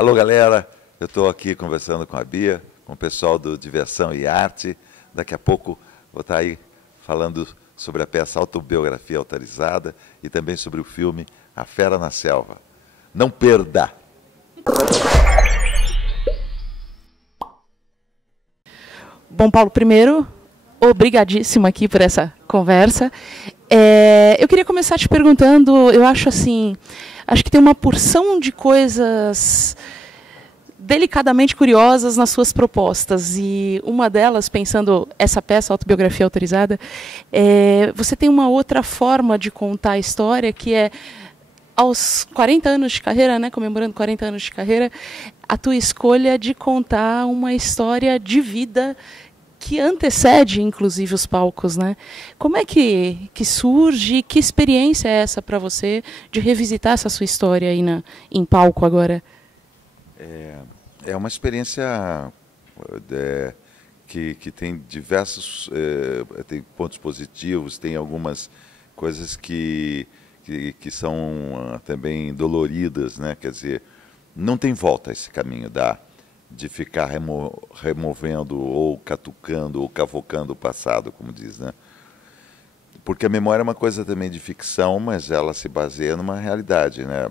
Alô, galera, eu estou aqui conversando com a Bia, com o pessoal do Diversão e Arte. Daqui a pouco vou estar aí falando sobre a peça Autobiografia Autorizada e também sobre o filme A Fera na Selva. Não perda! Bom, Paulo, primeiro, obrigadíssimo aqui por essa conversa. Eu queria começar te perguntando, eu acho que tem uma porção de coisas delicadamente curiosas nas suas propostas, e uma delas, pensando essa peça, Autobiografia Autorizada, você tem uma outra forma de contar a história, que é, aos 40 anos de carreira, né, comemorando 40 anos de carreira, a tua escolha de contar uma história de vida que antecede, inclusive, os palcos, né? Como é que surge, que experiência é essa para você de revisitar essa sua história aí em palco agora? É uma experiência que tem diversos tem pontos positivos, tem algumas coisas que são também doloridas, né? Quer dizer, não tem volta esse caminho de ficar removendo ou catucando ou cavocando o passado, como diz, né? Porque a memória é uma coisa também de ficção, mas ela se baseia numa realidade, né?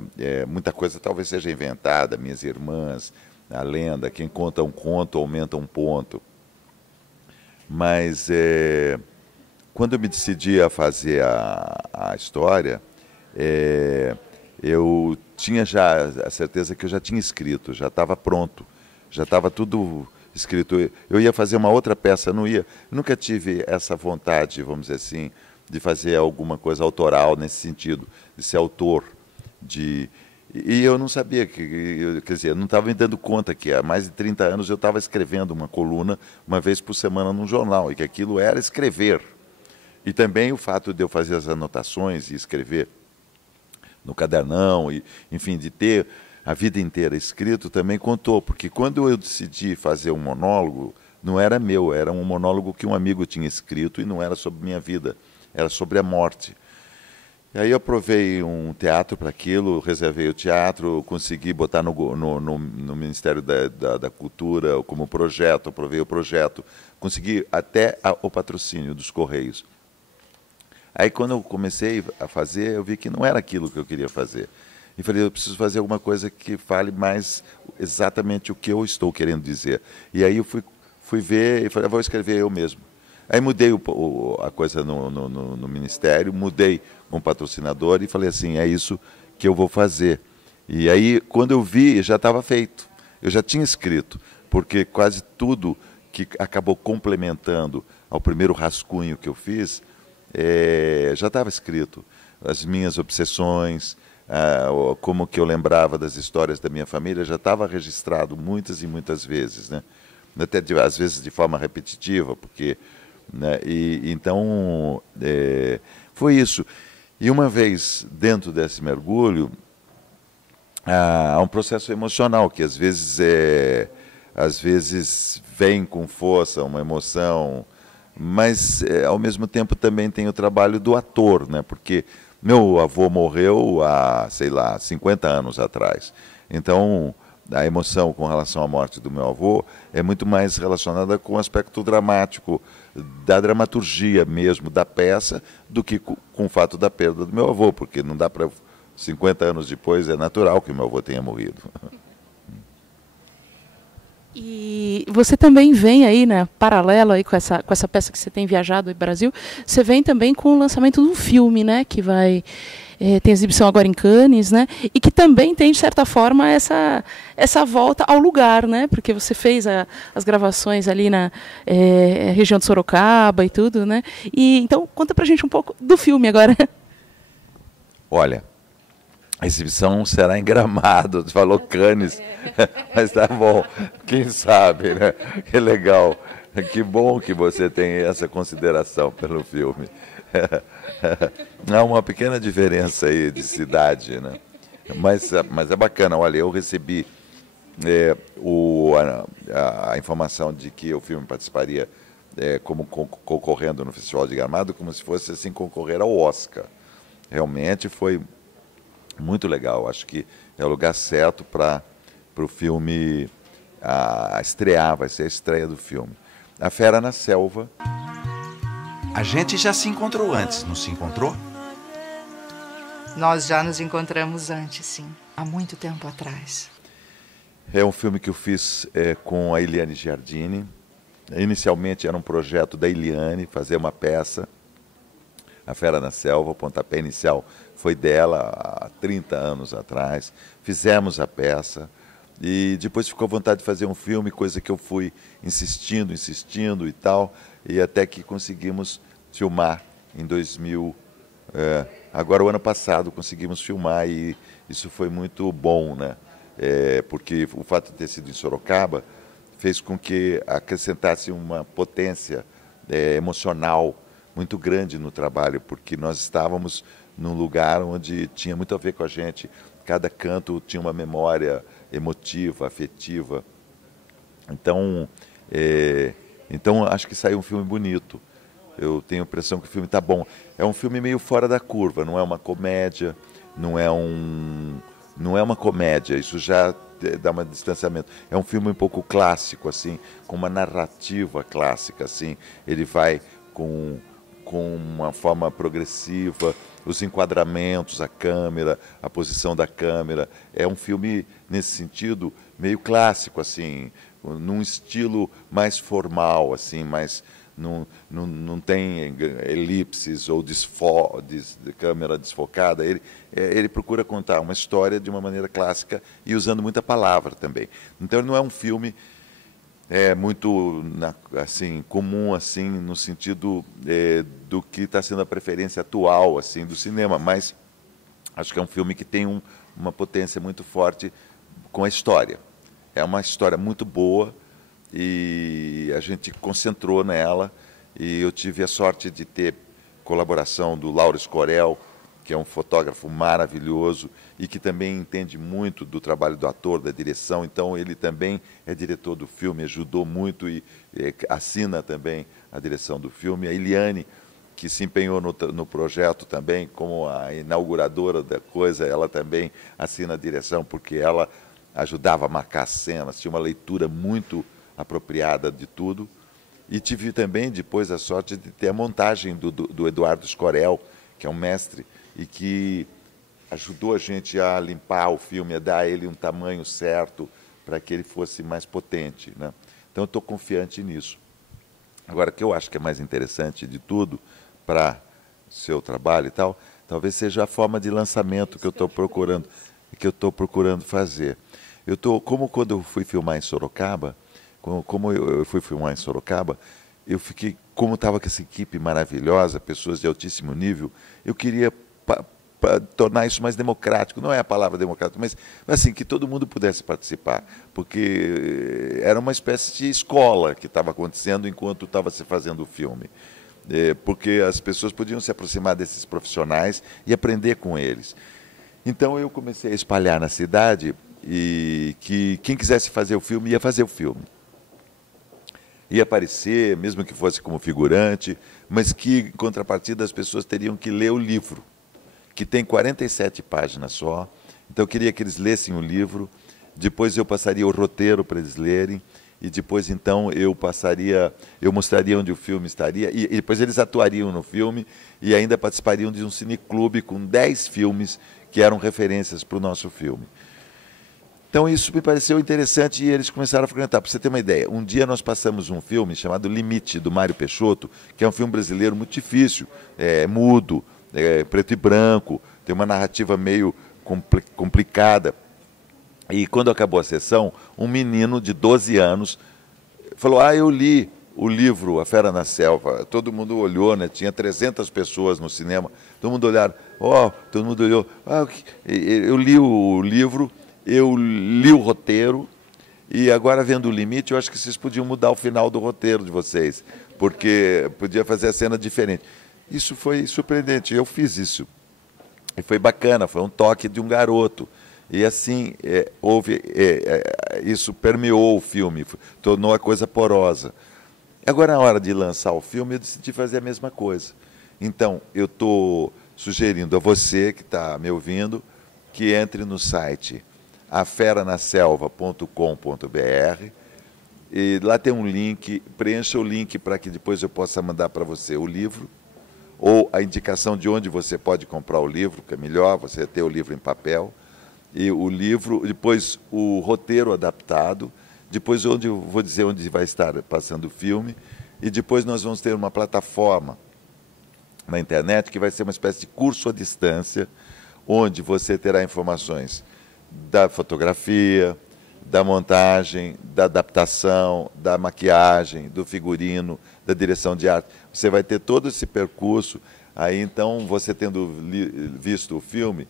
Muita coisa talvez seja inventada, minhas irmãs, a lenda, quem conta um conto aumenta um ponto. Mas quando eu me decidi a fazer a história, eu tinha já a certeza que eu já tinha escrito, já estava pronto, já estava tudo escrito. Eu ia fazer uma outra peça, nunca tive essa vontade, vamos dizer assim, de fazer alguma coisa autoral nesse sentido, de ser autor. E eu não sabia, quer dizer, eu não estava me dando conta que há mais de 30 anos eu estava escrevendo uma coluna uma vez por semana num jornal, e que aquilo era escrever. E também o fato de eu fazer as anotações e escrever no cadernão, e, enfim, de ter a vida inteira escrito, também contou, porque quando eu decidi fazer um monólogo, não era meu, era um monólogo que um amigo tinha escrito e não era sobre minha vida, era sobre a morte. E aí eu aprovei um teatro para aquilo, reservei o teatro, consegui botar no Ministério da Cultura como projeto, aprovei o projeto, consegui até o patrocínio dos Correios. Aí quando eu comecei a fazer, eu vi que não era aquilo que eu queria fazer. E falei, eu preciso fazer alguma coisa que fale mais exatamente o que eu estou querendo dizer. E aí eu fui ver e falei, vou escrever eu mesmo. Aí mudei a coisa no Ministério, mudei com o patrocinador e falei assim, é isso que eu vou fazer. E aí, quando eu vi, já estava feito. Eu já tinha escrito, porque quase tudo que acabou complementando ao primeiro rascunho que eu fiz, já estava escrito. As minhas obsessões, como que eu lembrava das histórias da minha família, já estava registrado muitas e muitas vezes, né? Até às vezes de forma repetitiva, porque, né? Então foi isso. E uma vez dentro desse mergulho, há um processo emocional que às vezes vem com força, uma emoção, mas ao mesmo tempo também tem o trabalho do ator, né? Porque meu avô morreu há, sei lá, 50 anos atrás. Então, a emoção com relação à morte do meu avô é muito mais relacionada com o aspecto dramático, da dramaturgia mesmo da peça, do que com o fato da perda do meu avô, porque não dá para, 50 anos depois, é natural que meu avô tenha morrido. E você também vem aí, né, paralelo aí com essa peça que você tem viajado no Brasil, você vem também com o lançamento de um filme, né, que vai tem exibição agora em Cannes, né, e que também tem, de certa forma, essa volta ao lugar, né, porque você fez as gravações ali na região de Sorocaba e tudo, né, e então conta pra gente um pouco do filme agora. Olha, a exibição será em Gramado, você falou Cannes, mas tá bom, quem sabe, né? Que legal, que bom que você tem essa consideração pelo filme. Há uma pequena diferença aí de cidade, né? Mas é bacana, olha, eu recebi a informação de que o filme participaria como concorrendo no Festival de Gramado, como se fosse assim concorrer ao Oscar. Realmente foi muito legal, acho que é o lugar certo para para o filme estrear, vai ser a estreia do filme. A Fera na Selva. A gente já se encontrou antes, não se encontrou? Nós já nos encontramos antes, sim. Há muito tempo atrás. É um filme que eu fiz com a Eliane Giardini. Inicialmente era um projeto da Eliane, fazer uma peça, A Fera na Selva. O pontapé inicial foi dela há 30 anos atrás. Fizemos a peça e depois ficou à vontade de fazer um filme, coisa que eu fui insistindo e tal, e até que conseguimos filmar em 2000. Agora, o ano passado, conseguimos filmar e isso foi muito bom, né? Porque o fato de ter sido em Sorocaba fez com que acrescentasse uma potência emocional muito grande no trabalho, porque nós estávamos num lugar onde tinha muito a ver com a gente. Cada canto tinha uma memória emotiva, afetiva. Então acho que saiu um filme bonito. Eu tenho a impressão que o filme está bom. É um filme meio fora da curva, não é uma comédia, não é uma comédia, isso já dá um distanciamento. É um filme um pouco clássico, assim, com uma narrativa clássica, assim. Ele vai com uma forma progressiva, os enquadramentos, a câmera, a posição da câmera. É um filme, nesse sentido, meio clássico, assim, num estilo mais formal, assim, mais... Não tem elipses ou de câmera desfocada. Ele procura contar uma história de uma maneira clássica e usando muita palavra também. Então, ele não é um filme muito assim, comum, assim, no sentido do que está sendo a preferência atual assim, do cinema, mas acho que é um filme que tem uma potência muito forte com a história. É uma história muito boa, e a gente concentrou nela, e eu tive a sorte de ter colaboração do Lauro Escorel, que é um fotógrafo maravilhoso e que também entende muito do trabalho do ator, da direção. Então ele também é diretor do filme, ajudou muito e assina também a direção do filme. A Eliane, que se empenhou no projeto também como a inauguradora da coisa, ela também assina a direção, porque ela ajudava a marcar as cenas, tinha uma leitura muito apropriada de tudo. E tive também depois a sorte de ter a montagem do Eduardo Escorel, que é um mestre e que ajudou a gente a limpar o filme, a dar a ele um tamanho certo para que ele fosse mais potente, né? Então eu estou confiante nisso. Agora, o que eu acho que é mais interessante de tudo para o seu trabalho e tal, talvez seja a forma de lançamento que eu estou procurando fazer. Como quando eu fui filmar em Sorocaba, eu fiquei, como estava com essa equipe maravilhosa, pessoas de altíssimo nível, eu queria tornar isso mais democrático. Não é a palavra democrático, mas assim, que todo mundo pudesse participar, porque era uma espécie de escola que estava acontecendo enquanto estava se fazendo o filme. Porque as pessoas podiam se aproximar desses profissionais e aprender com eles. Então eu comecei a espalhar na cidade e que quem quisesse fazer o filme ia fazer o filme. Ia aparecer, mesmo que fosse como figurante, mas que, em contrapartida, as pessoas teriam que ler o livro, que tem 47 páginas só. Então eu queria que eles lessem o livro, depois eu passaria o roteiro para eles lerem, e depois então eu mostraria onde o filme estaria, e depois eles atuariam no filme e ainda participariam de um cineclube com 10 filmes que eram referências para o nosso filme. Então isso me pareceu interessante e eles começaram a frequentar. Para você ter uma ideia, um dia nós passamos um filme chamado Limite, do Mário Peixoto, que é um filme brasileiro muito difícil, mudo, preto e branco, tem uma narrativa meio complicada. E quando acabou a sessão, um menino de 12 anos falou: eu li o livro A Fera na Selva. Todo mundo olhou, né? Tinha 300 pessoas no cinema, todo mundo olhou, eu li o livro, eu li o roteiro, e agora, vendo o Limite, eu acho que vocês podiam mudar o final do roteiro de vocês, porque podia fazer a cena diferente. Isso foi surpreendente, eu fiz isso. E foi bacana, foi um toque de um garoto. E assim, isso permeou o filme, tornou a coisa porosa. Agora, na hora de lançar o filme, eu decidi fazer a mesma coisa. Então, eu estou sugerindo a você que está me ouvindo que entre no site aferanaselva.com.br, e lá tem um link, preencha o link para que depois eu possa mandar para você o livro, ou a indicação de onde você pode comprar o livro, que é melhor você ter o livro em papel, e o livro, depois o roteiro adaptado, depois onde eu vou dizer onde vai estar passando o filme, e depois nós vamos ter uma plataforma na internet que vai ser uma espécie de curso à distância, onde você terá informações da fotografia, da montagem, da adaptação, da maquiagem, do figurino, da direção de arte. Você vai ter todo esse percurso. Aí, então, você tendo visto o filme,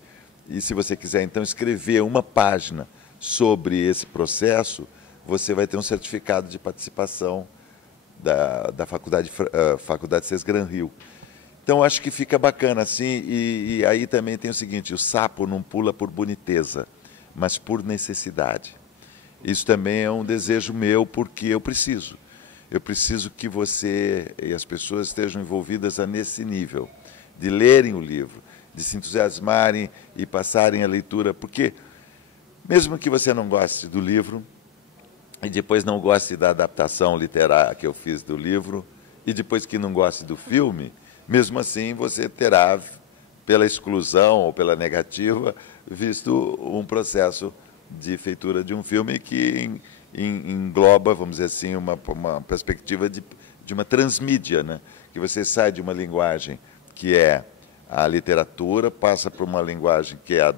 e se você quiser, então, escrever uma página sobre esse processo, você vai ter um certificado de participação da Faculdade Sesgran Rio. Então, acho que fica bacana assim, e aí também tem o seguinte, o sapo não pula por boniteza, mas por necessidade. Isso também é um desejo meu, porque eu preciso. Eu preciso que você e as pessoas estejam envolvidas nesse nível, de lerem o livro, de se entusiasmarem e passarem a leitura, porque mesmo que você não goste do livro, e depois não goste da adaptação literária que eu fiz do livro, e depois que não goste do filme, mesmo assim você terá, pela exclusão ou pela negativa, visto um processo de feitura de um filme que engloba, vamos dizer assim, uma perspectiva de uma transmídia, né? Que você sai de uma linguagem que é a literatura, passa por uma linguagem que é a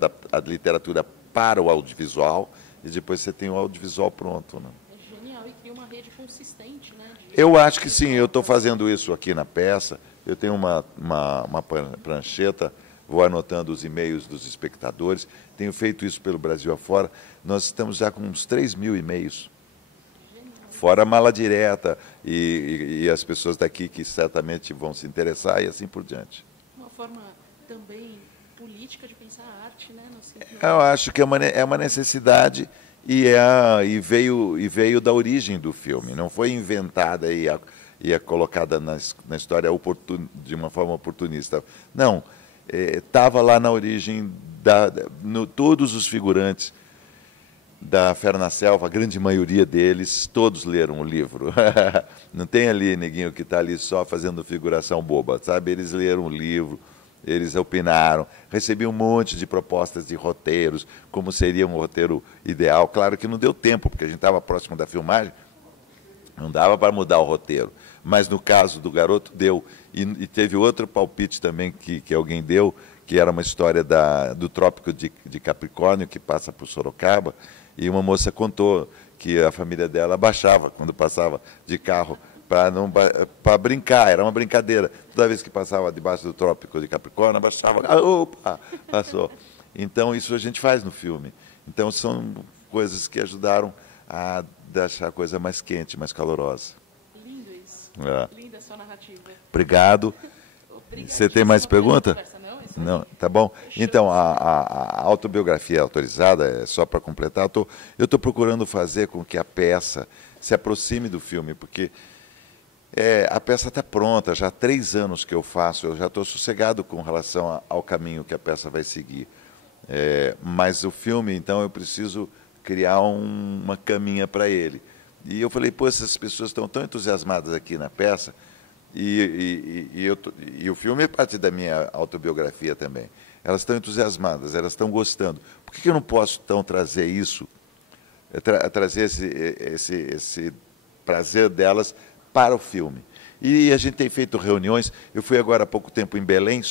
literatura para o audiovisual, e depois você tem o audiovisual pronto. Né? É genial, e cria uma rede consistente, né? Eu acho que sim, eu estou fazendo isso aqui na peça, eu tenho uma prancheta, vou anotando os e-mails dos espectadores, tenho feito isso pelo Brasil afora, nós estamos já com uns 3.000 e-mails, fora a mala direta e as pessoas daqui que certamente vão se interessar e assim por diante. Uma forma também política de pensar a arte, né? Eu acho que é uma necessidade e veio da origem do filme, não foi inventada e é colocada na história de uma forma oportunista. Não, estava lá na origem, todos os figurantes da Fera na Selva, a grande maioria deles, todos leram o livro. Não tem ali neguinho que está ali só fazendo figuração boba, sabe? Eles leram o livro, eles opinaram, recebi um monte de propostas de roteiros, como seria um roteiro ideal. Claro que não deu tempo, porque a gente estava próximo da filmagem, não dava para mudar o roteiro. Mas no caso do garoto, deu. E teve outro palpite também que alguém deu, que era uma história do Trópico de Capricórnio, que passa por Sorocaba, e uma moça contou que a família dela baixava quando passava de carro para brincar, era uma brincadeira. Toda vez que passava debaixo do Trópico de Capricórnio, abaixava, opa, passou. Então, isso a gente faz no filme. Então, são coisas que ajudaram a deixar a coisa mais quente, mais calorosa. Lindo isso. Linda a sua narrativa. Obrigado. Você tem mais pergunta? Não, tá bom. Então, a autobiografia autorizada, só para completar, eu estou procurando fazer com que a peça se aproxime do filme, porque a peça está pronta, já há 3 anos que eu faço, eu já estou sossegado com relação ao caminho que a peça vai seguir. Mas o filme, então, eu preciso criar uma caminha para ele. E eu falei, pô, essas pessoas estão tão entusiasmadas aqui na peça, e o filme é parte da minha autobiografia também. Elas estão entusiasmadas, elas estão gostando. Por que eu não posso, então, trazer isso, trazer esse prazer delas para o filme? E a gente tem feito reuniões. Eu fui agora há pouco tempo em Belém,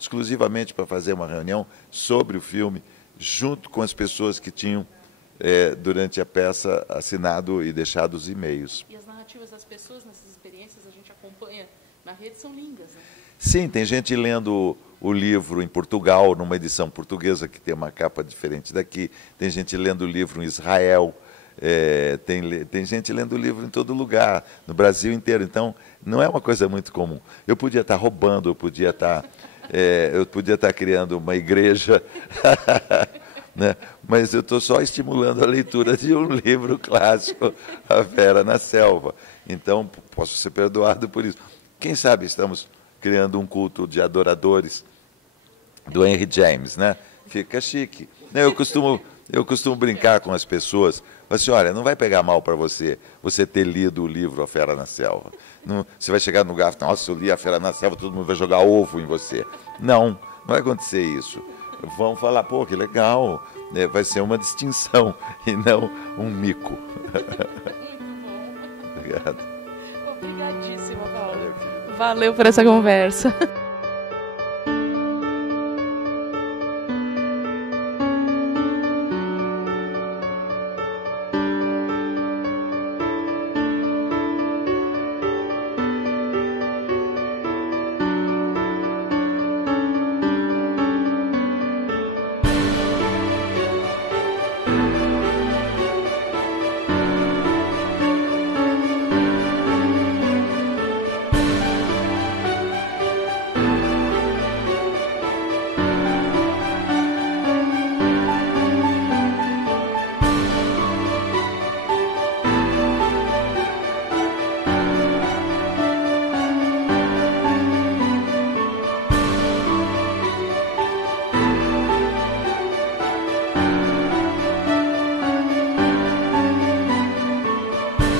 exclusivamente para fazer uma reunião sobre o filme, junto com as pessoas que tinham, durante a peça, assinado e deixado os e-mails. E as narrativas das pessoas nessas experiências, a gente acompanha na rede, são lindas, né? Sim, tem gente lendo o livro em Portugal, numa edição portuguesa, que tem uma capa diferente daqui. Tem gente lendo o livro em Israel. Tem gente lendo o livro em todo lugar, no Brasil inteiro. Então, não é uma coisa muito comum. Eu podia estar roubando, eu podia estar criando uma igreja, né? Mas eu estou só estimulando a leitura de um livro clássico, A Fera na Selva. Então, posso ser perdoado por isso. Quem sabe estamos criando um culto de adoradores do Henry James, né? Fica chique. Eu Eu costumo brincar com as pessoas, falo assim, olha, não vai pegar mal para você ter lido o livro A Fera na Selva. Não, você vai chegar no lugar, nossa, eu li A Fera na Selva, todo mundo vai jogar ovo em você. Não vai acontecer isso. Vão falar, pô, que legal, vai ser uma distinção e não um mico. Obrigado. Obrigadíssima, Paulo. Valeu por essa conversa.